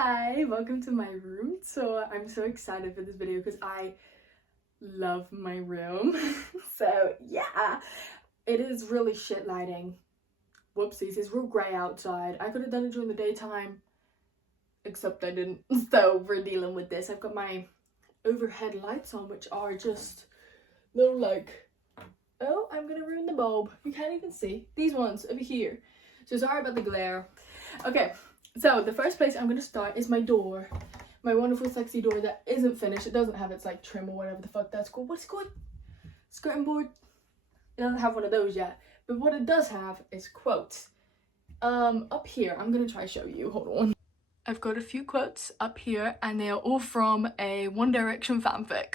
Hi, welcome to my room. So I'm so excited for this video because I love my room. So yeah, it is really shit lighting. Whoopsies, it's real grey outside. I could have done it during the daytime, except I didn't. So we're dealing with this. I've got my overhead lights on, which are just little oh, I'm gonna ruin the bulb. You can't even see. These ones over here. So sorry about the glare. Okay. So the first place I'm going to start is my door. My wonderful sexy door that isn't finished. It doesn't have its trim or whatever the fuck that's called. What's it called? Skirting board? It doesn't have one of those yet. But what it does have is quotes. Up here, I'm going to try to show you. Hold on. I've got a few quotes up here and they are all from a One Direction fanfic.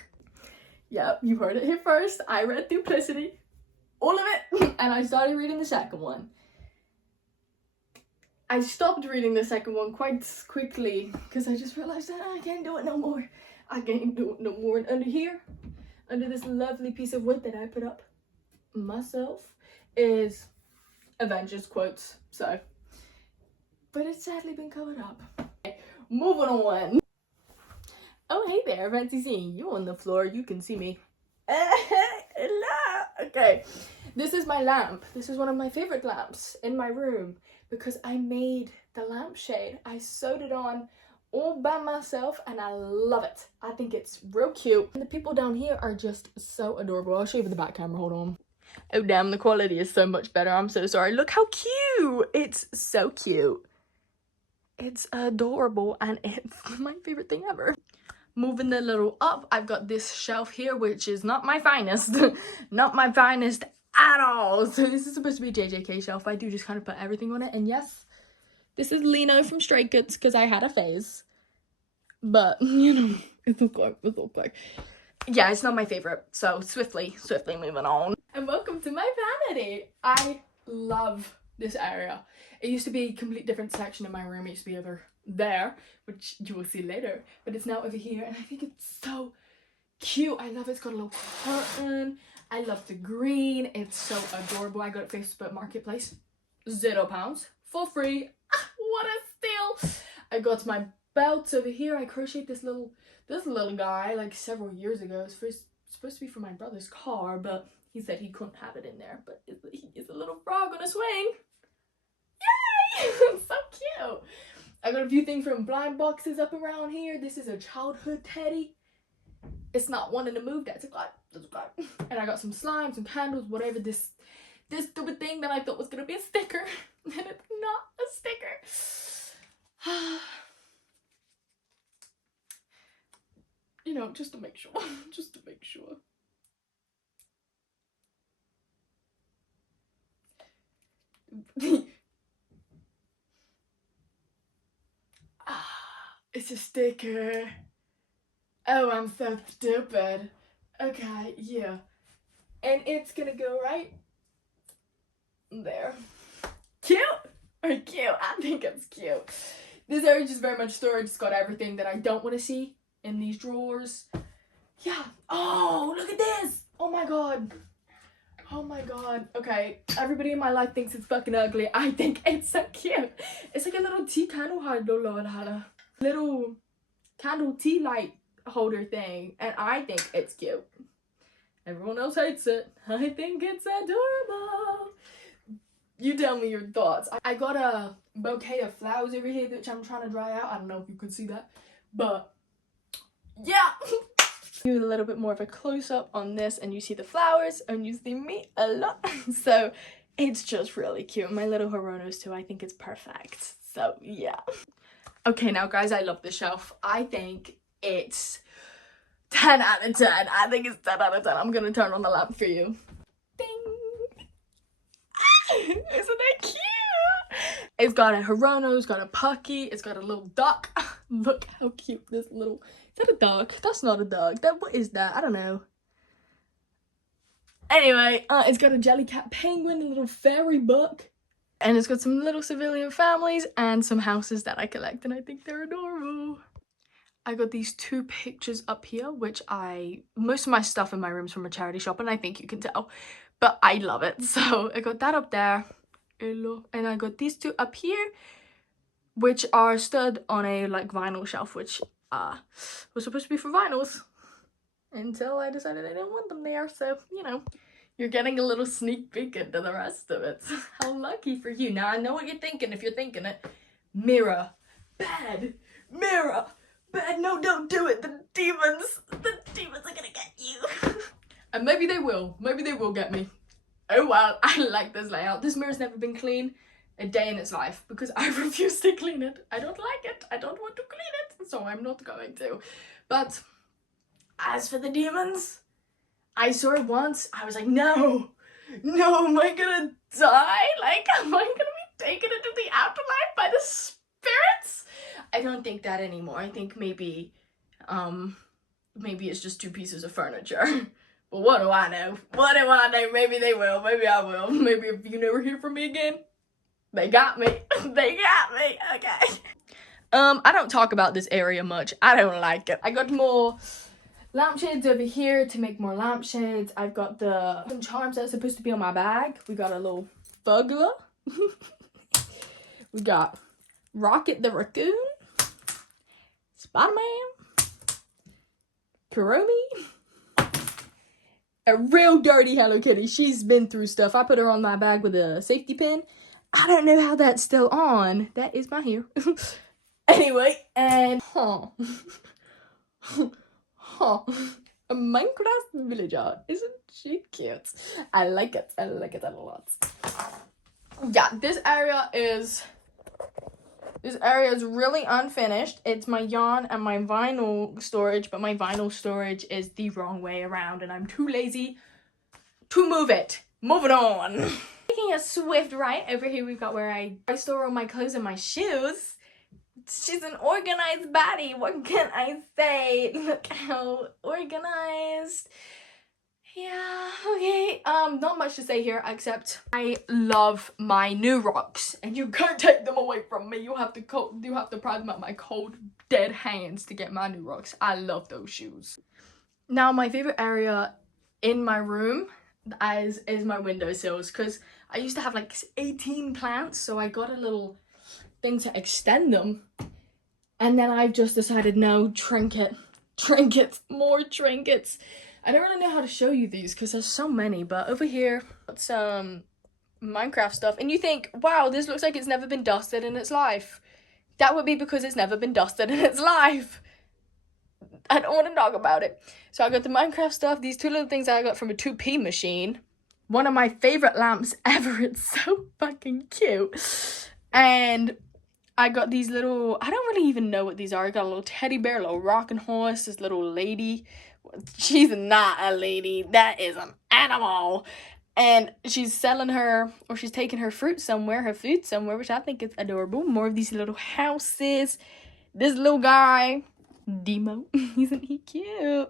Yep, you heard it here first. I read Duplicity. All of it. And I started reading the second one. I stopped reading the second one quite quickly because I just realized that I can't do it no more. I can't do it no more. And under here, under this lovely piece of wood that I put up myself, is Avengers quotes. So, but it's sadly been covered up. Okay, moving on. Oh, hey there, fancy seeing you on the floor. You can see me. Hello. Okay, this is my lamp. This is one of my favorite lamps in my room. Because I made the lampshade. I sewed it on all by myself and I love it. I think it's real cute. And the people down here are just so adorable. I'll show you with the back camera, hold on. Oh damn, the quality is so much better. I'm so sorry. Look how cute. It's so cute. It's adorable and it's my favorite thing ever. Moving a little up, I've got this shelf here, which is not my finest. Not my finest at all. So this is supposed to be a JJK shelf. I do just kind of put everything on it. And yes, this is Lino from Stray Kids because I had a phase. But, you know, it's okay. Yeah, it's not my favorite. So swiftly moving on. And welcome to my vanity. I love this area. It used to be a complete different section in my room. It used to be over there, which you will see later. But it's now over here. And I think it's so cute. I love it. It's got a little curtain. I love the green. It's so adorable. I got it Facebook Marketplace. £0 for free. Ah, what a steal. I got my belts over here. I crocheted this little guy like several years ago. It's supposed to be for my brother's car, but he said he couldn't have it in there. But he is a little frog on a swing. Yay! So cute. I got a few things from blind boxes up around here. This is a childhood teddy. It's not wanting to move. That's okay. That's okay. And I got some slime, some candles, whatever. This stupid thing that I thought was gonna be a sticker, and it's not a sticker. You know, just to make sure. Just to make sure. It's a sticker. Oh, I'm so stupid. Okay, yeah. And it's gonna go right there. Cute or cute? I think it's cute. This area is just very much storage. It's got everything that I don't want to see in these drawers. Yeah. Oh, look at this. Oh my god. Oh my god. Okay, everybody in my life thinks it's fucking ugly. I think it's so cute. It's like a little tea candle holder. Little candle tea light holder thing, and I think it's cute. Everyone else hates it. I think it's adorable. You tell me your thoughts. I got a bouquet of flowers over here which I'm trying to dry out. I don't know if you can see that, but yeah. Do a little bit more of a close-up on this and you see the flowers and you see me a lot. So it's just really cute. My little Horonos too. I think it's perfect. So yeah. Okay, now guys, I love this shelf. I think it's 10 out of 10. I think it's 10 out of 10. I'm gonna turn on the lamp for you. Ding! Isn't that cute? It's got a Hirono, it's got a Pucky, it's got a little duck. Look how cute this little... Is that a duck? That's not a duck. What is that? I don't know. Anyway, it's got a jellycat penguin, a little fairy book. And it's got some little civilian families and some houses that I collect, and I think they're adorable. I got these two pictures up here, which most of my stuff in my room's from a charity shop, and I think you can tell, but I love it. So I got that up there, and I got these two up here, which are stood on a like vinyl shelf, which was supposed to be for vinyls until I decided I didn't want them there. So, you know, you're getting a little sneak peek into the rest of it. How lucky for you. Now I know what you're thinking if you're thinking it. Mirror, bad, mirror, bad. No, don't do it. The demons are gonna get you. And maybe they will get me. Oh well, I like this layout. This mirror's never been clean a day in its life because I refuse to clean it. I don't like it. I don't want to clean it, so I'm not going to. But as for the demons, I saw it once. I was like, no, am I gonna die? Like, am I gonna be taken into the afterlife by the spirits? I don't think that anymore. I think maybe it's just two pieces of furniture. But what do I know? Maybe they will. Maybe I will. Maybe if you never hear from me again, they got me. They got me. Okay. I don't talk about this area much. I don't like it. I got more lampshades over here to make more lampshades. I've got some charms that's supposed to be on my bag. We got a little burglar. We got Rocket the Raccoon, Spider-Man, Kuromi, a real dirty Hello Kitty. She's been through stuff. I put her on my bag with a safety pin. I don't know how that's still on. That is my hair. Anyway, and a Minecraft villager. Isn't she cute? I like it. I like it a lot. Yeah, this area is really unfinished. It's my yarn and my vinyl storage, but my vinyl storage is the wrong way around and I'm too lazy to move it. Move it on. Taking a swift right, over here we've got where I store all my clothes and my shoes. She's an organized body. What can I say? Look how organized. Yeah, okay. Not much to say here except I love my new rocks and you can't take them away from me. You have to pry them out my cold, dead hands to get my new rocks. I love those shoes. Now, my favorite area in my room is my windowsills because I used to have like 18 plants, so I got a little thing to extend them. And then I've just decided, no, trinkets, more trinkets. I don't really know how to show you these because there's so many, but over here, some Minecraft stuff. And you think, wow, this looks like it's never been dusted in its life. That would be because it's never been dusted in its life. I don't want to talk about it. So I got the Minecraft stuff, these two little things I got from a 2p machine. One of my favorite lamps ever. It's so fucking cute. And I got these little, I don't really even know what these are. I got a little teddy bear, a little rocking horse, this little lady. She's not a lady, that is an animal. And she's selling she's taking her food somewhere, which I think is adorable. More of these little houses. This little guy, Demo, isn't he cute?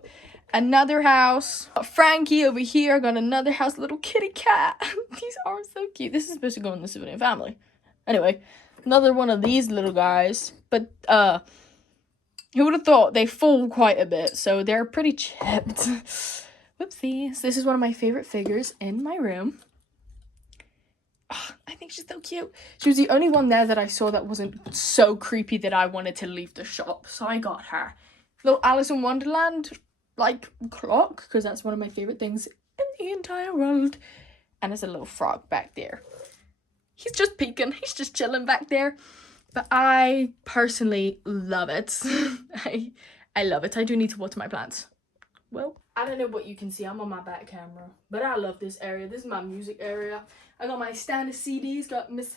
Another house. Frankie over here, got another house, little kitty cat. These are so cute. This is supposed to go in the civilian family. Anyway, another one of these little guys. But, who would have thought they fall quite a bit, so they're pretty chipped. Whoopsies. This is one of my favorite figures in my room. Oh, I think she's so cute. She was the only one there that I saw that wasn't so creepy that I wanted to leave the shop, so I got her. Little Alice in Wonderland, like, clock, because that's one of my favorite things in the entire world. And there's a little frog back there. He's just peeking. He's just chilling back there. But I personally love it. I love it. I do need to water my plants. Well, I don't know what you can see. I'm on my back camera. But I love this area. This is my music area. I got my stand of CDs. Got Miss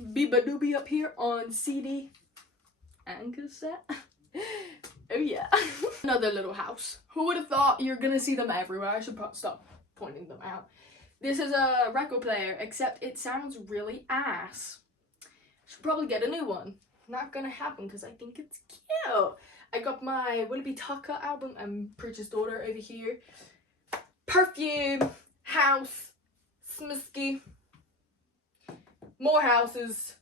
Biba Doobie up here on CD and cassette. Oh yeah. Another little house. Who would have thought you're going to see them everywhere? I should stop pointing them out. This is a record player, except it sounds really ass. Should probably get a new one. Not gonna happen because I think it's cute. I got my Will It Be Tucker album and Preacher's Daughter over here. Perfume, house, Smisky, more houses,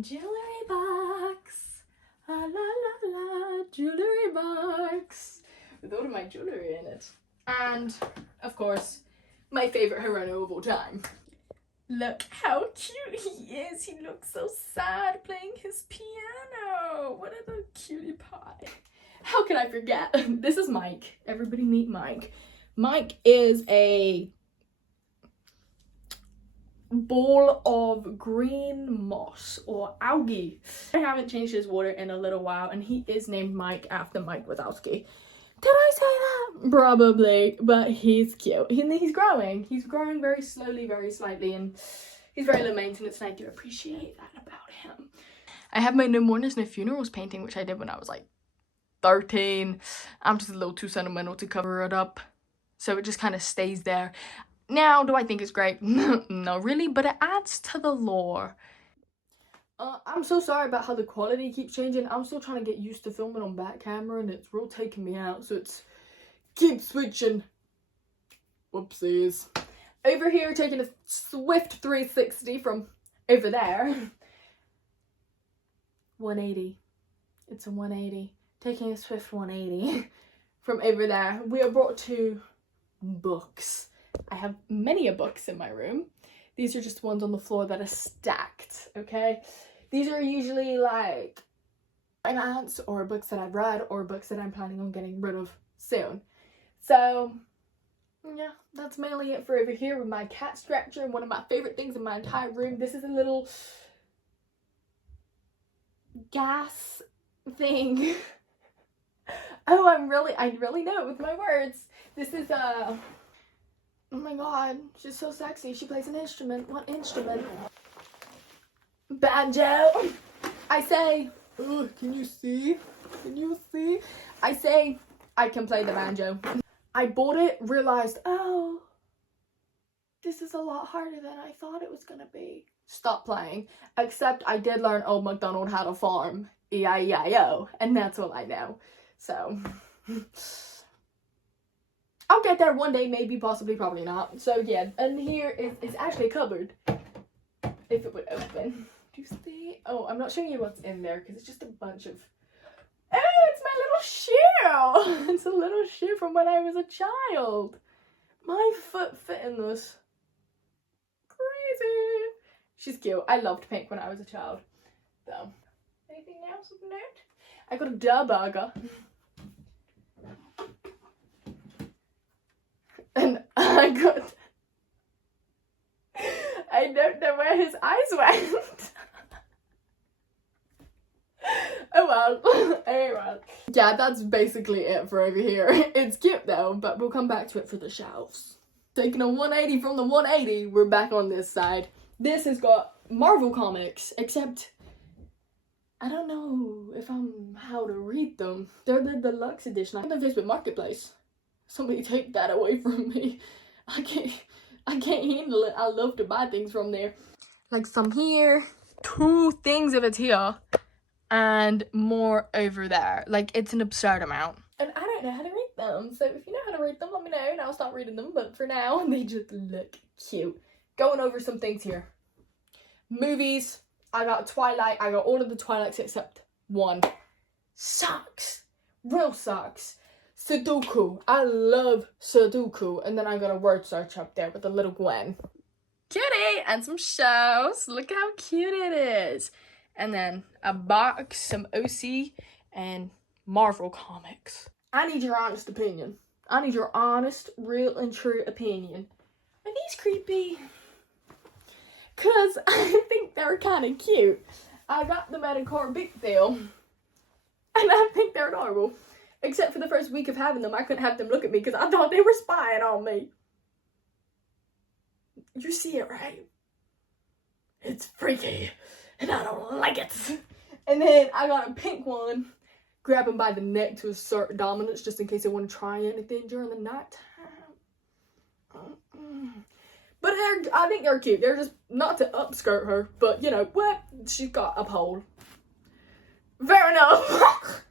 jewelry box, la la la la, jewelry box with all of my jewelry in it. And of course, my favorite Hirono of all time. Look how cute he is. He looks so sad playing his piano. What a little cutie pie. How can I forget? This is Mike. Everybody meet Mike. Mike is a ball of green moss or algae. I haven't changed his water in a little while, and he is named Mike after Mike Wazowski. Did I say that? Probably, but he's cute. He's growing. He's growing very slowly, very slightly, and he's very low maintenance, and I do appreciate that about him. I have my No Mourners, No Funerals painting, which I did when I was like 13. I'm just a little too sentimental to cover it up, so it just kind of stays there. Now, do I think it's great? No, really, but it adds to the lore. I'm so sorry about how the quality keeps changing. I'm still trying to get used to filming on back camera, and it's real taking me out, so it's keep switching. Whoopsies. Over here, taking a swift 360 from over there. 180. It's a 180. Taking a swift 180 from over there. We are brought to books. I have many books in my room. These are just ones on the floor that are stacked, okay? These are usually like finance or books that I've read or books that I'm planning on getting rid of soon. So, yeah, that's mainly it for over here with my cat scratcher, one of my favorite things in my entire room. This is a little gas thing. Oh, I really know it with my words. This is oh my god, she's so sexy. She plays an instrument. What instrument? Banjo. I say, ugh, can you see? Can you see? I say, I can play the banjo. I bought it, realized, oh, this is a lot harder than I thought it was gonna be. Stop playing. Except I did learn Old MacDonald had a farm. E-I-E-I-O. And that's all I know. So... I'll get there one day, maybe, possibly, probably not. So yeah, and here is actually a cupboard. If it would open. Do you see? Oh, I'm not showing you what's in there because it's just a bunch of... Oh, it's my little shoe! It's a little shoe from when I was a child. My foot fit in this. Crazy. She's cute. I loved pink when I was a child. So, anything else of note? I got a duh burger. And I don't know where his eyes went. Oh well. Oh well. Yeah, that's basically it for over here. It's cute though, but we'll come back to it for the shelves. Taking a 180 from the 180, we're back on this side. This has got Marvel comics, except I don't know if I'm how to read them. They're the deluxe edition. I'm on the Facebook Marketplace. Somebody take that away from me. I can't handle it. I love to buy things from there. Like some here, 2 things of it here, and more over there. Like, it's an absurd amount. And I don't know how to read them. So if you know how to read them, let me know and I'll start reading them. But for now, they just look cute. Going over some things here. Movies. I got Twilight. I got all of the Twilights except one. Sucks. Real sucks. Sudoku. I love Sudoku. And then I got a word search up there with a little Gwen. Kitty! And some shelves. Look how cute it is. And then a box, some OC, and Marvel comics. I need your honest opinion. I need your honest, real and true opinion. Are these creepy? Because I think they're kind of cute. I got them at a car big deal. And I think they're adorable. Except for the first week of having them, I couldn't have them look at me because I thought they were spying on me. You see it, right? It's freaky. And I don't like it. And then I got a pink one. Grab him by the neck to assert dominance just in case I want to try anything during the night time. But I think they're cute. They're just not to upskirt her. But, you know, what? She's got a pole. Fair enough.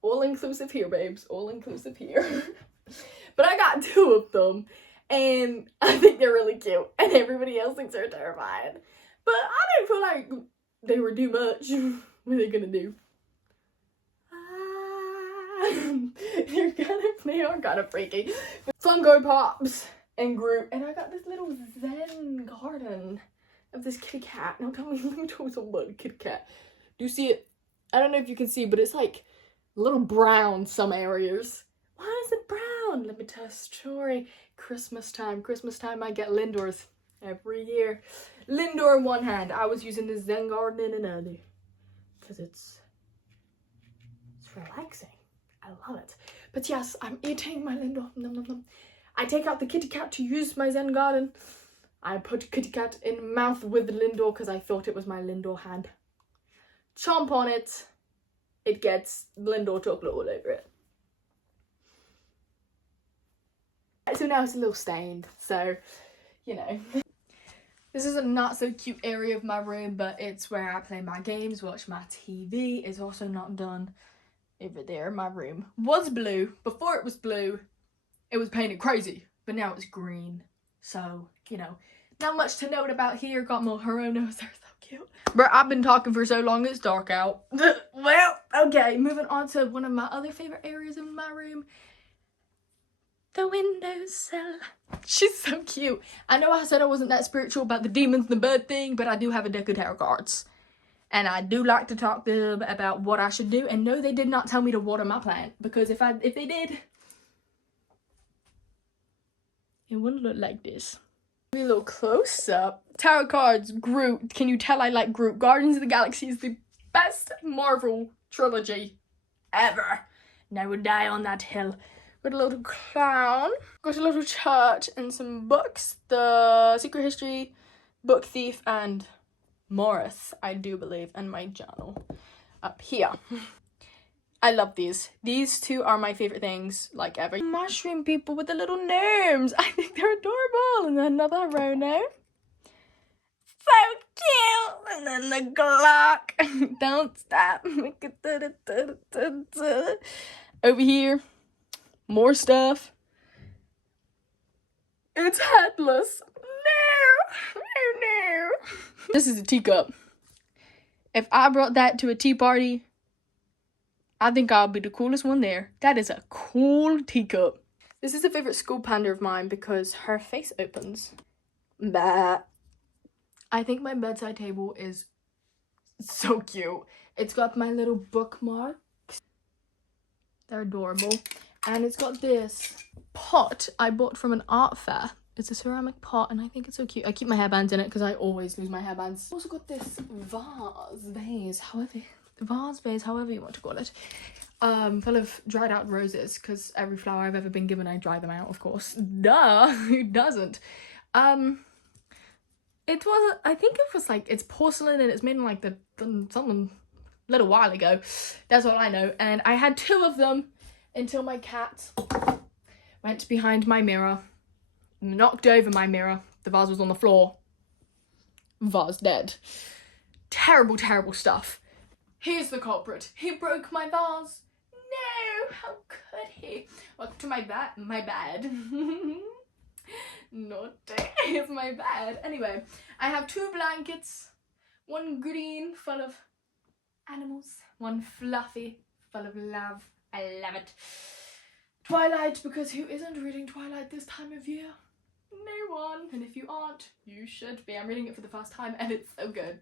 All inclusive here, babes. All inclusive here. But I got 2 of them. And I think they're really cute. And everybody else thinks they're terrifying. But I don't feel like they would do much. What are they gonna do? They are kind of freaky. Funko Pops and Groot, and I got this little Zen garden of this kitty cat. Now tell me, let me tell you something about the kitty cat. Do you see it? I don't know if you can see, but it's like a little brown some areas. Why is it brown? Let me tell a story. Christmas time I get Lindors every year. Lindor in one hand. I was using the Zen garden in another. Because it's relaxing. I love it. But yes, I'm eating my Lindor. Nom, nom, nom. I take out the kitty cat to use my Zen garden. I put kitty cat in mouth with Lindor because I thought it was my Lindor hand. Chomp on it. It gets Lindor chocolate all over it. So now it's a little stained. So, you know. This is a not so cute area of my room, but it's where I play my games, watch my TV. It's also not done over there. My room was blue. Before it was blue, it was painted crazy, but now it's green. So, you know, not much to note about here. Got more Horonos. They're so cute. But I've been talking for so long, it's dark out. Well, okay, moving on to one of my other favorite areas in my room. The windowsill. She's so cute. I know I said I wasn't that spiritual about the demons and the bird thing, but I do have a deck of tarot cards. And I do like to talk to them about what I should do. And no, they did not tell me to water my plant. Because if they did, it wouldn't look like this. A little close up. Tarot cards, Groot. Can you tell I like Groot? Guardians of the Galaxy is the best Marvel trilogy ever. And I would die on that hill. Got a little clown, got a little church and some books. The Secret History, Book Thief, and Morris, I do believe, and my journal up here. I love these. These two are my favorite things, like ever. Mushroom people with the little gnomes. I think they're adorable. And then another Rono. So cute. And then the Glock. Don't stop. Over here. More stuff. It's headless. No. Oh no. This is a teacup. If I brought that to a tea party, I think I'll be the coolest one there. That is a cool teacup. This is a favorite school panda of mine because her face opens. Bah. I think my bedside table is so cute. It's got my little bookmarks. They're adorable. And it's got this pot I bought from an art fair. It's a ceramic pot and I think it's so cute. I keep my hairbands in it because I always lose my hairbands. Also got this vase, however you want to call it. Full of dried out roses because every flower I've ever been given, I dry them out, of course. Duh, who doesn't? It was, I think it was like, it's porcelain and it's made in like something a little while ago. That's all I know. And I had 2 of them. Until my cat went behind my mirror, knocked over my mirror. The vase was on the floor. Vase dead. Terrible, terrible stuff. Here's the culprit. He broke my vase. No, how could he? Welcome to my bed. Naughty. It's my bed. Anyway, I have 2 blankets. One green, full of animals. One fluffy, full of love. I love it. Twilight, because who isn't reading Twilight this time of year? No one. And if you aren't, you should be. I'm reading it for the first time and it's so good.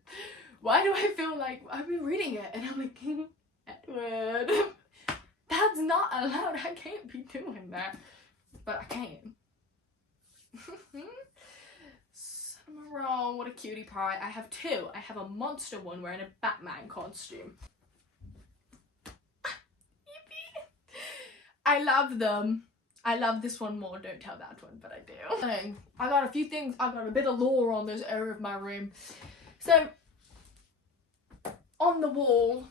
Why do I feel like I've been reading it and I'm like, Edward, that's not allowed. I can't be doing that. But I can. Cinnamon, what a cutie pie. I have 2. I have a monster one wearing a Batman costume. I love them. I love this one more. Don't tell that one, but I do. I got a few things. I got a bit of lore on this area of my room. So, on the wall,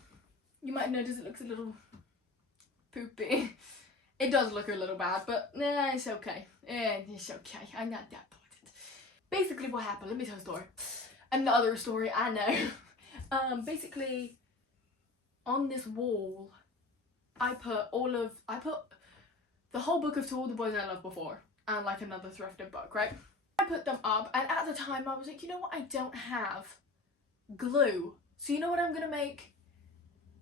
you might notice it looks a little poopy. It does look a little bad, but nah, it's okay. It's okay. I'm not that important. Basically, what happened? Let me tell a story. Another story, I know. Basically, on this wall, I put the whole book of To All the Boys I Loved Before and like another thrifted book, right? I put them up and at the time I was like, you know what, I don't have glue. So you know what I'm gonna make?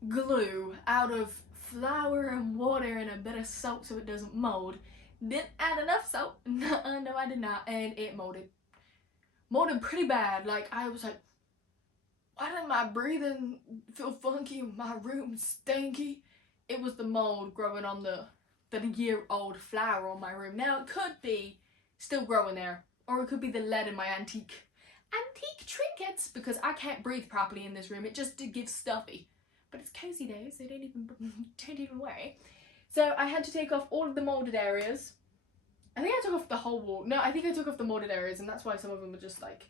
glue out of flour and water and a bit of salt so it doesn't mold. Didn't add enough salt. No, I did not, and it molded. Molded pretty bad. Like, I was like, why did my breathing feel funky? My room stinky. It was the mold growing on the year-old flower on my room. Now, it could be still growing there, or it could be the lead in my antique trinkets, because I can't breathe properly in this room. It just gives stuffy. But it's cozy days, so don't even worry. So I had to take off all of the molded areas. I think I took off the whole wall. No, I think I took off the molded areas, and that's why some of them were just like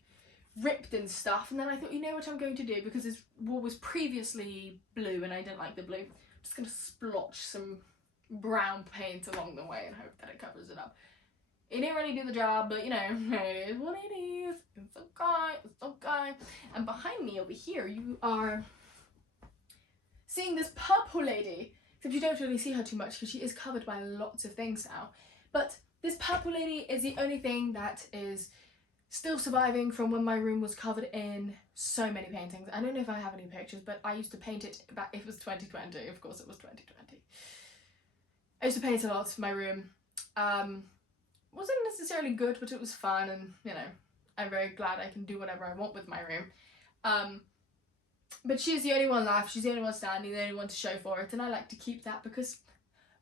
ripped and stuff. And then I thought, you know what I'm going to do, because this wall was previously blue and I didn't like the blue. I'm just gonna splotch some brown paint along the way and hope that it covers it up. It didn't really do the job, but you know, it is what it is. It's okay, it's okay. And behind me over here, you are seeing this purple lady. Except you don't really see her too much because she is covered by lots of things now. But this purple lady is the only thing that is still surviving from when my room was covered in so many paintings. I don't know if I have any pictures, but I used to paint it back, it was 2020, of course it was 2020. I used to paint a lot in my room. Wasn't necessarily good, but it was fun, and you know, I'm very glad I can do whatever I want with my room. But she's the only one left, she's the only one standing, the only one to show for it, and I like to keep that because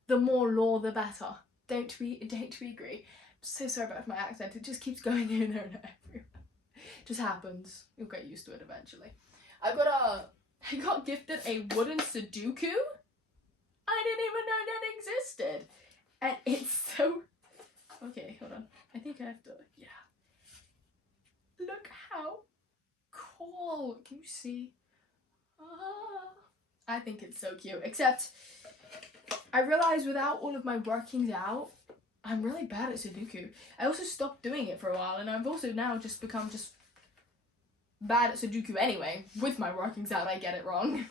the more law the better. Don't we agree? I'm so sorry about my accent, it just keeps going in and everywhere. It just happens. You'll get used to it eventually. I got gifted a wooden Sudoku. I didn't even know that existed. And it's so... Okay, hold on. I think I have to... Yeah. Look how cool. Can you see? I think it's so cute. Except, I realized without all of my workings out, I'm really bad at Sudoku. I also stopped doing it for a while, and I've also now just become just bad at Sudoku anyway. With my workings out, I get it wrong.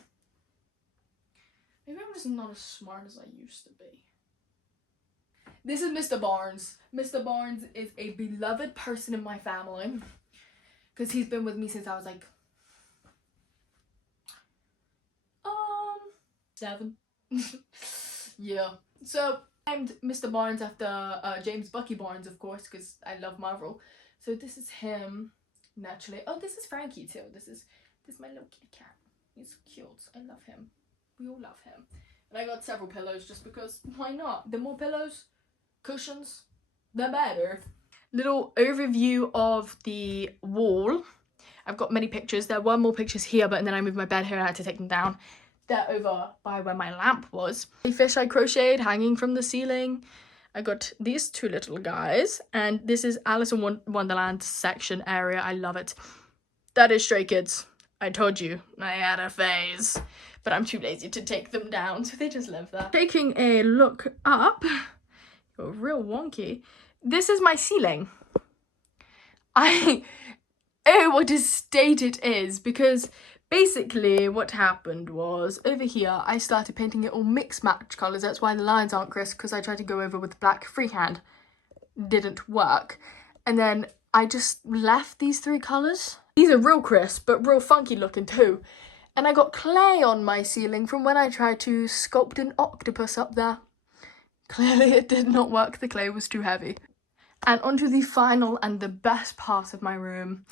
Maybe I'm just not as smart as I used to be. This is Mr. Barnes. Mr. Barnes is a beloved person in my family because he's been with me since I was like 7. Yeah. So I named Mr. Barnes after James Bucky Barnes, of course, because I love Marvel. So this is him, naturally. Oh, this is Frankie too. This is my little kitty cat. He's cute. I love him. We all love him. And I got several pillows just because why not? The more pillows, cushions, the better. Little overview of the wall. I've got many pictures. There were more pictures here, but then I moved my bed here and I had to take them down. They're over by where my lamp was. A fish I crocheted hanging from the ceiling. I got these 2 little guys, and this is Alice in Wonderland section area. I love it. That is Stray Kids. I told you I had a phase, but I'm too lazy to take them down, so they just live there. Taking a look up, you're real wonky. This is my ceiling. Oh, what a state it is, because basically what happened was over here I started painting it all mixed match colours. That's why the lines aren't crisp, because I tried to go over with black freehand. Didn't work. And then I just left these 3 colours. These are real crisp but real funky looking too. And I got clay on my ceiling from when I tried to sculpt an octopus up there. Clearly it did not work, the clay was too heavy. And onto the final and the best part of my room.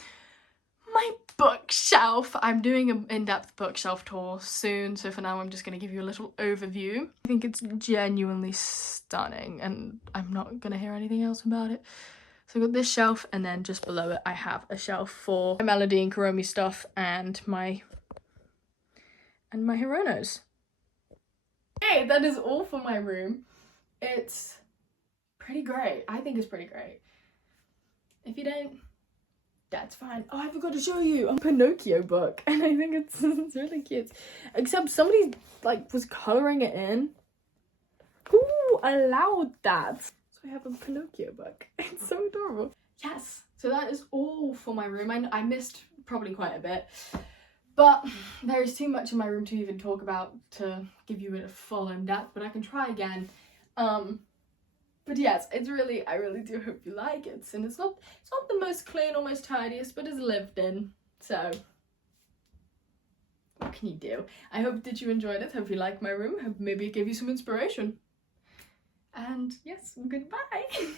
My bookshelf. I'm doing an in-depth bookshelf tour soon, so for now I'm just going to give you a little overview. I think it's genuinely stunning, and I'm not going to hear anything else about it. So I've got this shelf, and then just below it I have a shelf for my Melody and Kuromi stuff and my Hironos. Okay, that is all for my room. It's pretty great. I think it's pretty great. If you don't, that's fine. Oh, I forgot to show you a Pinocchio book, and I think it's really cute. Except somebody like was coloring it in. Who allowed that? So I have a Pinocchio book. It's so adorable. Yes. So that is all for my room. I missed probably quite a bit, but there is too much in my room to even talk about to give you a full in-depth. But I can try again. But yes, I really do hope you like it. And it's not the most clean or most tidiest, but it's lived in. So what can you do? I hope that you enjoyed it. Hope you liked my room. Hope maybe it gave you some inspiration. And yes, goodbye.